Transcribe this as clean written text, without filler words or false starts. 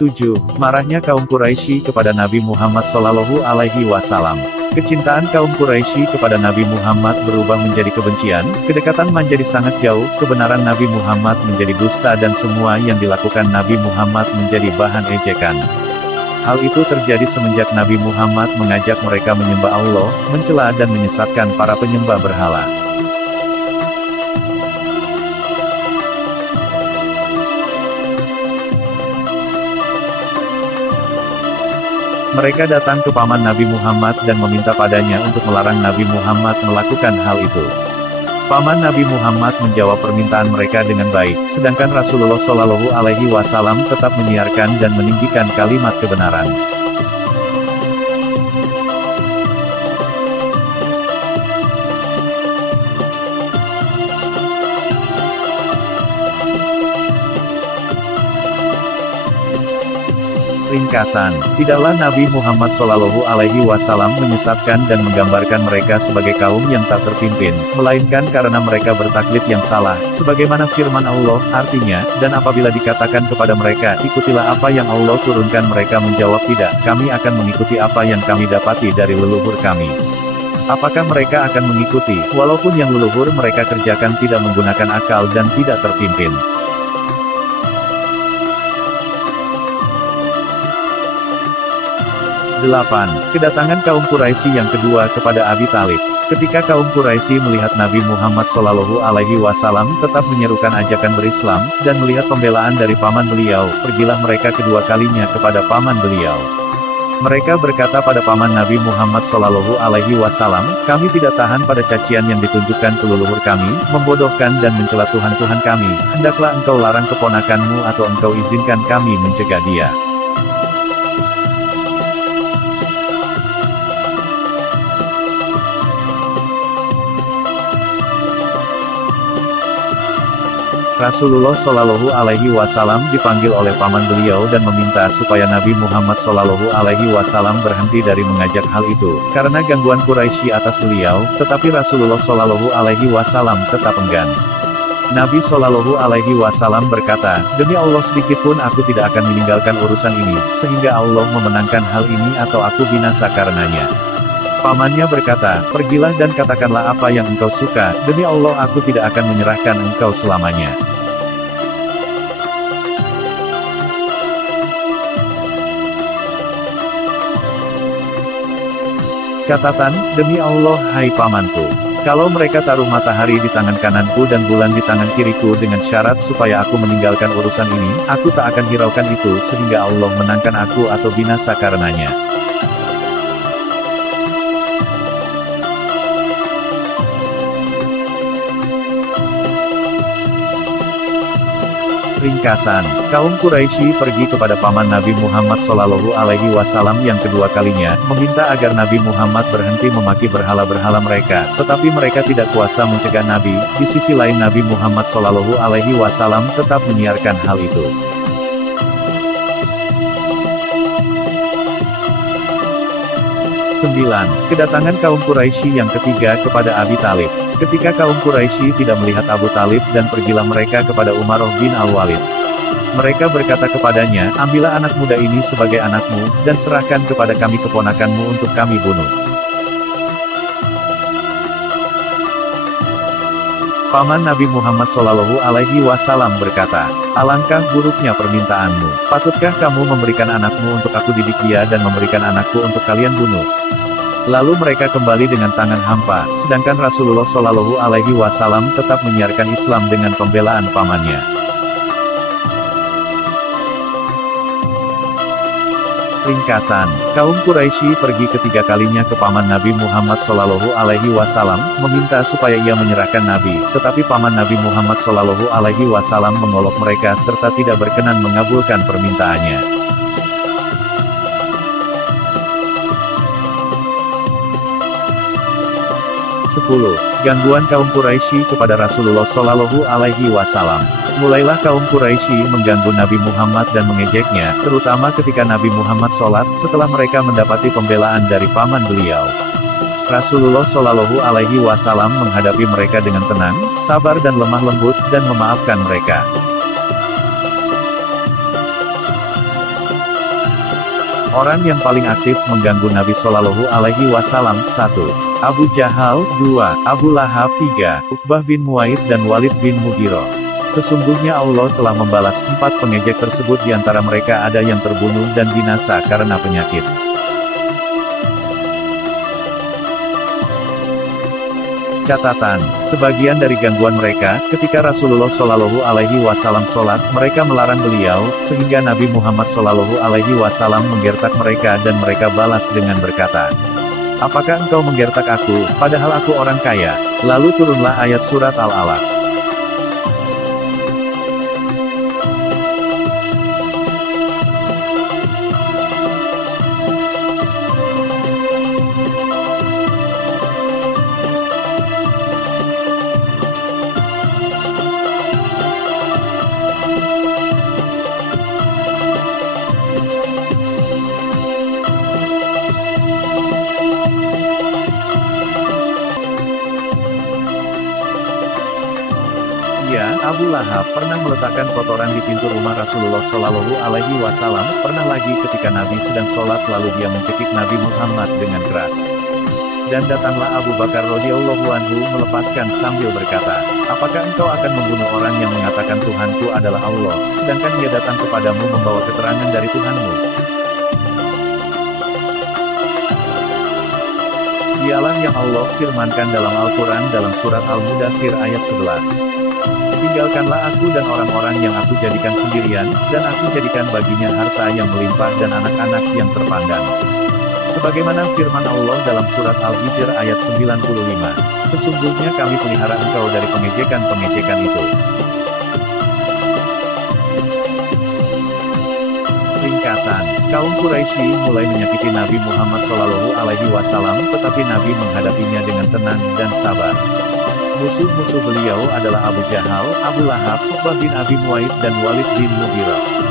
7. Marahnya kaum Quraisy kepada Nabi Muhammad Shallallahu Alaihi Wasallam. Kecintaan kaum Quraisy kepada Nabi Muhammad berubah menjadi kebencian, kedekatan menjadi sangat jauh, kebenaran Nabi Muhammad menjadi dusta dan semua yang dilakukan Nabi Muhammad menjadi bahan ejekan. Hal itu terjadi semenjak Nabi Muhammad mengajak mereka menyembah Allah, mencela dan menyesatkan para penyembah berhala. Mereka datang ke paman Nabi Muhammad dan meminta padanya untuk melarang Nabi Muhammad melakukan hal itu. Paman Nabi Muhammad menjawab permintaan mereka dengan baik, sedangkan Rasulullah Shallallahu Alaihi Wasallam tetap menyiarkan dan meninggikan kalimat kebenaran. Ringkasan, tidaklah Nabi Muhammad Shallallahu Alaihi Wasallam menyesatkan dan menggambarkan mereka sebagai kaum yang tak terpimpin, melainkan karena mereka bertaklid yang salah, sebagaimana firman Allah, artinya, dan apabila dikatakan kepada mereka, ikutilah apa yang Allah turunkan, mereka menjawab tidak, kami akan mengikuti apa yang kami dapati dari leluhur kami. Apakah mereka akan mengikuti, walaupun yang leluhur mereka kerjakan tidak menggunakan akal dan tidak terpimpin? 8. Kedatangan kaum Quraisy yang kedua kepada Abi Thalib. Ketika kaum Quraisy melihat Nabi Muhammad Shallallahu Alaihi Wasallam tetap menyerukan ajakan berislam, dan melihat pembelaan dari paman beliau, pergilah mereka kedua kalinya kepada paman beliau. Mereka berkata pada paman Nabi Muhammad Shallallahu Alaihi Wasallam, kami tidak tahan pada cacian yang ditunjukkan ke leluhur kami, membodohkan dan mencela Tuhan-Tuhan kami, hendaklah engkau larang keponakanmu atau engkau izinkan kami mencegah dia. Rasulullah Shallallahu Alaihi Wasallam dipanggil oleh paman beliau dan meminta supaya Nabi Muhammad Shallallahu Alaihi Wasallam berhenti dari mengajak hal itu, karena gangguan Quraisy atas beliau, tetapi Rasulullah Shallallahu Alaihi Wasallam tetap enggan. Nabi Shallallahu Alaihi Wasallam berkata, demi Allah sedikitpun aku tidak akan meninggalkan urusan ini, sehingga Allah memenangkan hal ini atau aku binasa karenanya. Pamannya berkata, pergilah dan katakanlah apa yang engkau suka, demi Allah aku tidak akan menyerahkan engkau selamanya. Catatan, demi Allah hai pamanku, kalau mereka taruh matahari di tangan kananku dan bulan di tangan kiriku dengan syarat supaya aku meninggalkan urusan ini, aku tak akan hiraukan itu sehingga Allah menangkan aku atau binasa karenanya. Ringkasan, kaum Quraisy pergi kepada paman Nabi Muhammad Shallallahu Alaihi Wasallam yang kedua kalinya, meminta agar Nabi Muhammad berhenti memaki berhala-berhala mereka, tetapi mereka tidak kuasa mencegah Nabi. Di sisi lain Nabi Muhammad Shallallahu Alaihi Wasallam tetap menyiarkan hal itu. 9. Kedatangan kaum Quraisy yang ketiga kepada Abi Thalib. Ketika kaum Quraisy tidak melihat Abu Thalib dan pergilah mereka kepada Umarah bin Al-Walid. Mereka berkata kepadanya, ambillah anak muda ini sebagai anakmu, dan serahkan kepada kami keponakanmu untuk kami bunuh. Paman Nabi Muhammad Shallallahu Alaihi Wasallam berkata, alangkah buruknya permintaanmu. Patutkah kamu memberikan anakmu untuk aku didik dia dan memberikan anakku untuk kalian bunuh? Lalu mereka kembali dengan tangan hampa, sedangkan Rasulullah Shallallahu Alaihi Wasallam tetap menyiarkan Islam dengan pembelaan pamannya. Ringkasan, kaum Quraisy pergi ketiga kalinya ke paman Nabi Muhammad Shallallahu Alaihi Wasallam, meminta supaya ia menyerahkan Nabi, tetapi paman Nabi Muhammad Shallallahu Alaihi Wasallam mengolok mereka serta tidak berkenan mengabulkan permintaannya. 10. Gangguan kaum Quraisy kepada Rasulullah Shallallahu Alaihi Wasallam. Mulailah kaum Quraisy mengganggu Nabi Muhammad dan mengejeknya, terutama ketika Nabi Muhammad sholat, setelah mereka mendapati pembelaan dari paman beliau. Rasulullah Shallallahu Alaihi Wasallam menghadapi mereka dengan tenang, sabar dan lemah lembut, dan memaafkan mereka. Orang yang paling aktif mengganggu Nabi Shallallahu Alaihi Wasallam: 1. Abu Jahal, 2. Abu Lahab, 3. Uqbah bin Muaid dan Walid bin Mughirah. Sesungguhnya Allah telah membalas 4 pengejek tersebut, di antara mereka ada yang terbunuh dan binasa karena penyakit. Catatan, sebagian dari gangguan mereka, ketika Rasulullah Shallallahu Alaihi Wasallam sholat, mereka melarang beliau, sehingga Nabi Muhammad Shallallahu Alaihi Wasallam menggertak mereka dan mereka balas dengan berkata, "Apakah engkau menggertak aku, padahal aku orang kaya?" Lalu turunlah ayat surat Al-Alaq. Ya, Abu Lahab pernah meletakkan kotoran di pintu rumah Rasulullah Shallallahu Alaihi Wasallam. Pernah lagi ketika Nabi sedang sholat lalu dia mencekik Nabi Muhammad dengan keras. Dan datanglah Abu Bakar radhiyallahu anhu melepaskan sambil berkata, "Apakah engkau akan membunuh orang yang mengatakan Tuhanku adalah Allah, sedangkan dia datang kepadamu membawa keterangan dari Tuhanmu?" Dialah yang Allah firmankan dalam Al-Quran dalam surat Al-Mudaththir ayat 11. "Tinggalkanlah aku dan orang-orang yang aku jadikan sendirian, dan aku jadikan baginya harta yang melimpah dan anak-anak yang terpandang." Sebagaimana firman Allah dalam surat Al-Hijr ayat 95, "Sesungguhnya kami pelihara engkau dari pengejekan-pengejekan itu." Ringkasan, kaum Quraisy mulai menyakiti Nabi Muhammad SAW, tetapi Nabi menghadapinya dengan tenang dan sabar. Musuh-musuh beliau adalah Abu Jahal, Abu Lahab, Uqbah bin Abi Muaid dan Walid bin Mughirah.